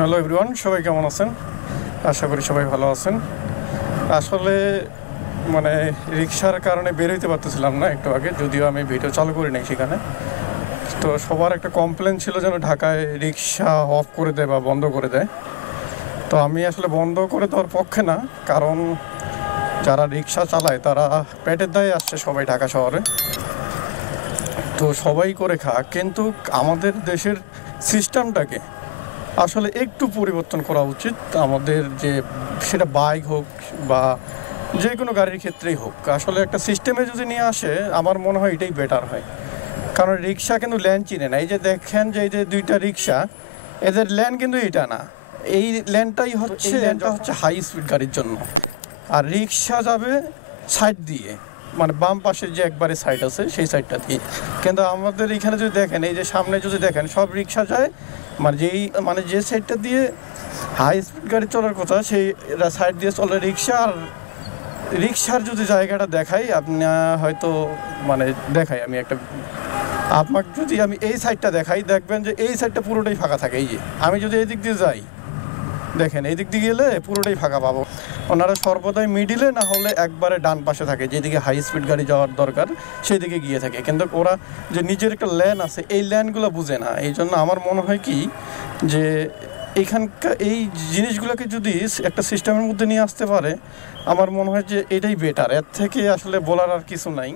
Hello everyone, সবাই কেমন আছেন? আশা করি সবাই ভালো আছেন। আসলে মানে রিক্সার কারণে বের হইতে পারতেছিলাম না একটু আগে, যদিও আমি ভিডিও চালু করি নাই সেখানে। তো সবার একটা কমপ্লেন ছিল যেন ঢাকায় রিক্সা অফ করে দেয় বা বন্ধ করে দেয়। তো আমি আসলে বন্ধ করে দেওয়ার পক্ষে না, কারণ যারা রিক্সা চালায় তারা পেটের দায়ে আসছে সবাই ঢাকা শহরে। তো সবাই করে খাক, কিন্তু আমাদের দেশের সিস্টেমটাকে আসলে একটু পরিবর্তন করা উচিত আমাদের। যে সেটা বাইক হোক বা যে কোনো গাড়ির ক্ষেত্রেই হোক, আসলে একটা সিস্টেমে যদি নিয়ে আসে আমার মনে হয় এটাই বেটার হয়। কারণ রিক্সা কিন্তু ল্যান চিনে না। এই যে দেখেন যে এই যে দুইটা রিক্সা, এদের ল্যান কিন্তু এটা না, এই ল্যানটাই হচ্ছে হাই স্পিড গাড়ির জন্য। আর রিক্সা যাবে সাইড দিয়ে, মানে বাম পাশে যে একবারে সাইড আছে সেই সাইডটা দিয়ে। কিন্তু আমাদের এখানে যদি দেখেন, এই যে সামনে যদি দেখেন, সব রিক্সা যায় মানে যে সাইডটা দিয়ে হাই স্পিড গাড়ি চলার কথা সেই সাইড দিয়ে চলে রিক্সা। আর রিক্সার যদি জায়গাটা দেখাই, আপনি হয়তো মানে দেখাই আমি একটা, আপনাকে যদি আমি এই সাইডটা দেখাই, দেখবেন যে এই সাইডটা পুরোটাই ফাঁকা থাকে। এই যে আমি যদি এই দিক দিয়ে যাই, দেখেন এই দিক দিয়ে গেলে পুরোটাই ফাঁকা পাবো। ওনারা সর্বদাই মিডিলে না হলে একবারে ডান পাশে থাকে, যেদিকে হাই স্পিড গাড়ি যাওয়ার দরকার সেই দিকে গিয়ে থাকে। কিন্তু ওরা যে নিজের একটা ল্যান আছে, এই ল্যানগুলো বুঝে না। এই জন্য আমার মনে হয় কি, যে এইখানকার এই জিনিসগুলোকে যদি একটা সিস্টেমের মধ্যে নিয়ে আসতে পারে, আমার মনে হয় যে এটাই বেটার। এর থেকে আসলে বলার আর কিছু নাই।